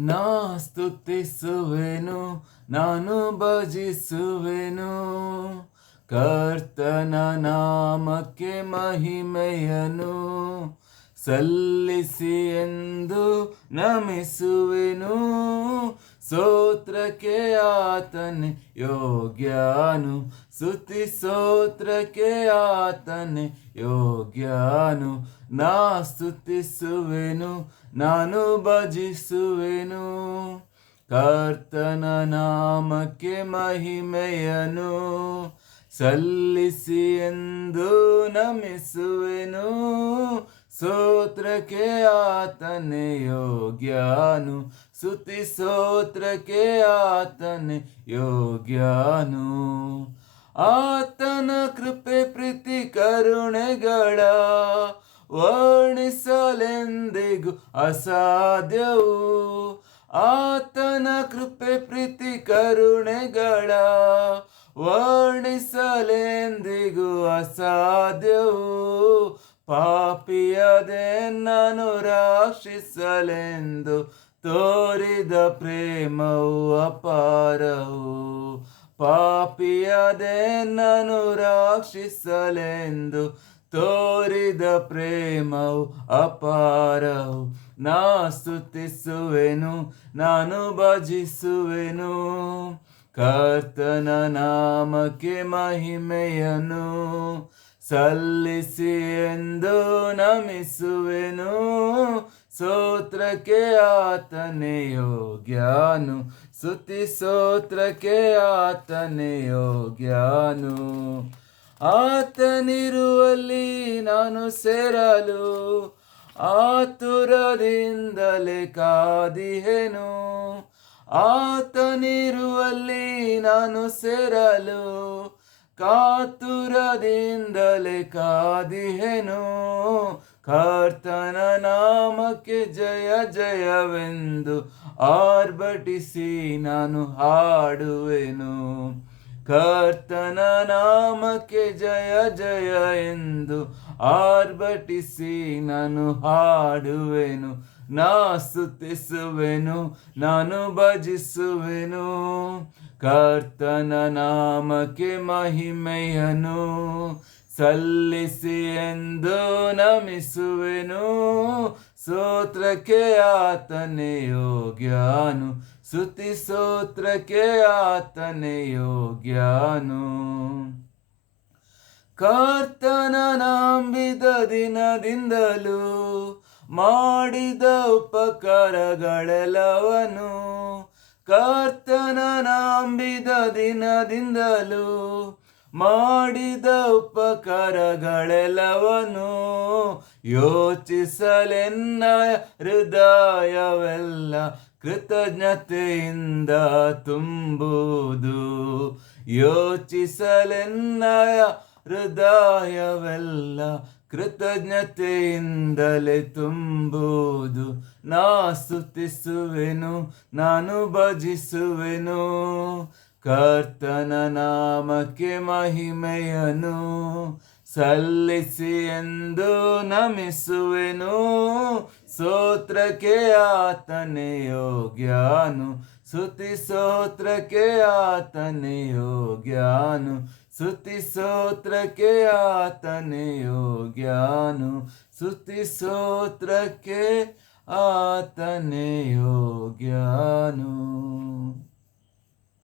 ನಾ ಸ್ತುತಿಸುವೆನು, ನಾನು ಭಜಿಸುವೆನು. ಕರ್ತನ ನಾಮಕ್ಕೆ ಮಹಿಮೆಯನು ಸಲ್ಲಿಸಿ ಎಂದು ನಮಿಸುವೆನು. ಸ್ತೋತ್ರಕ್ಕೆ ಆತನೇ ಯೋಗ್ಯನು, ಸ್ತುತಿ ಸ್ತೋತ್ರಕ್ಕೆ ಆತನೇ ಯೋಗ್ಯನು. ನಾ ಸ್ತುತಿಸುವೆನು, ನಾನು ಭಜಿಸುವೆನು. ಕರ್ತನ ನಾಮಕ್ಕೆ ಮಹಿಮೆಯನು ಸಲ್ಲಿಸಿ ಎಂದು ನಮಿಸುವೆನು. ಸ್ತೋತ್ರಕ್ಕೆ ಆತನೇ ಯೋಗ್ಯನು, ಸ್ತುತಿ ಸ್ತೋತ್ರಕ್ಕೆ ಆತನೇ ಯೋಗ್ಯನು. ಆತನ ಕೃಪೆ ಪ್ರೀತಿ ಕರುಣೆಗಳ ವರ್ಣಿಸಲೆಂದಿಗೂ ಅಸಾಧ್ಯವು. ಆತನ ಕೃಪೆ ಪ್ರೀತಿ ಕರುಣೆಗಳ ವರ್ಣಿಸಲೆಂದಿಗೂ ಅಸಾಧ್ಯವು. ಪಾಪಿಯದೆ ನಾನು ರಕ್ಷಿಸಲೆಂದು ತೋರಿದ ಪ್ರೇಮವು ಅಪಾರವು. ಪಾಪಿಯದೆ ನಾನು ರಕ್ಷಿಸಲೆಂದು ತೋರಿದ ಪ್ರೇಮವು ಅಪಾರವು. ನಾ ಸ್ತುತಿಸುವೆನು, ನಾನು ಭಜಿಸುವೆನು. ಕರ್ತನ ನಾಮಕ್ಕೆ ಮಹಿಮೆಯನು ಸಲ್ಲಿಸಿ ಎಂದು ನಮಿಸುವೆನು. ಸ್ತೋತ್ರಕ್ಕೆ ಆತನೇ ಯೋಗ್ಯನು, ಸ್ತುತಿ ಸ್ತೋತ್ರಕ್ಕೆ ಆತನೇ ಯೋಗ್ಯನು. ಆತನಿರುವಲ್ಲಿ ನಾನು ಸೇರಲು ಆತುರದಿಂದಲೇ ಕಾದಿಹೆನು. ಆತನಿರುವಲ್ಲಿ ನಾನು ಸೇರಲು ಕಾತುರದಿಂದಲೇ ಕಾದಿಹೆನು. ಕರ್ತನ ನಾಮಕ್ಕೆ ಜಯ ಜಯವೆಂದು ಆರ್ಭಟಿಸಿ ನಾನು ಹಾಡುವೆನು. ಕರ್ತನ ನಾಮಕ್ಕೆ ಜಯ ಜಯ ಎಂದು ಆರ್ಭಟಿಸಿ ನಾನು ಹಾಡುವೆನು. ನಾ ಸ್ತುತಿಸುವೆನು, ನಾನು ಭಜಿಸುವೆನು. ಕರ್ತನ ನಾಮಕ್ಕೆ ಮಹಿಮೆಯನು ಸಲ್ಲಿಸಿ ಎಂದು ನಮಿಸುವೆನು. ಸ್ತೋತ್ರಕ್ಕೆ ಆತನೇ ಯೋಗ್ಯನು, ಸ್ತುತಿ ಸ್ತೋತ್ರಕ್ಕೆ ಆತನೇ ಯೋಗ್ಯನು. ಕರ್ತನ ನಂಬಿದ ದಿನದಿಂದಲೂ ಮಾಡಿದ ಉಪಕಾರಗಳೆಲ್ಲವನು. ಕರ್ತನ ನಂಬಿದ ದಿನದಿಂದಲೂ ಮಾಡಿದ ಉಪಕಾರಗಳೆಲ್ಲವನು. ಯೋಚಿಸಲೆನ್ನ ಹೃದಯವೆಲ್ಲ ಕೃತಜ್ಞತೆಯಿಂದ ತುಂಬುವುದು. ಯೋಚಿಸಲೆನ್ನಯ ಹೃದಯವೆಲ್ಲ ಕೃತಜ್ಞತೆಯಿಂದಲೇ ತುಂಬುವುದು. ನಾ ಸ್ತುತಿಸುವೆನು, ನಾನು ಭಜಿಸುವೆನು. ಕರ್ತನ ನಾಮಕ್ಕೆ ಮಹಿಮೆಯನು ಸಲ್ಲಿಸಿ ಎಂದು ನಮಿಸುವೆನು. ಸ್ತೋತ್ರಕ್ಕೆ ಆತನೇ ಯೋಗ್ಯನು, ಸ್ತುತಿ ಸ್ತೋತ್ರಕ್ಕೆ ಆತನೇ ಯೋಗ್ಯನು. ಸ್ತುತಿ ಸ್ತೋತ್ರಕ್ಕೆ ಆತನೇ ಯೋಗ್ಯನು, ಸ್ತುತಿ ಸ್ತೋತ್ರಕ್ಕೆ ಆತನೇ ಯೋಗ್ಯನು.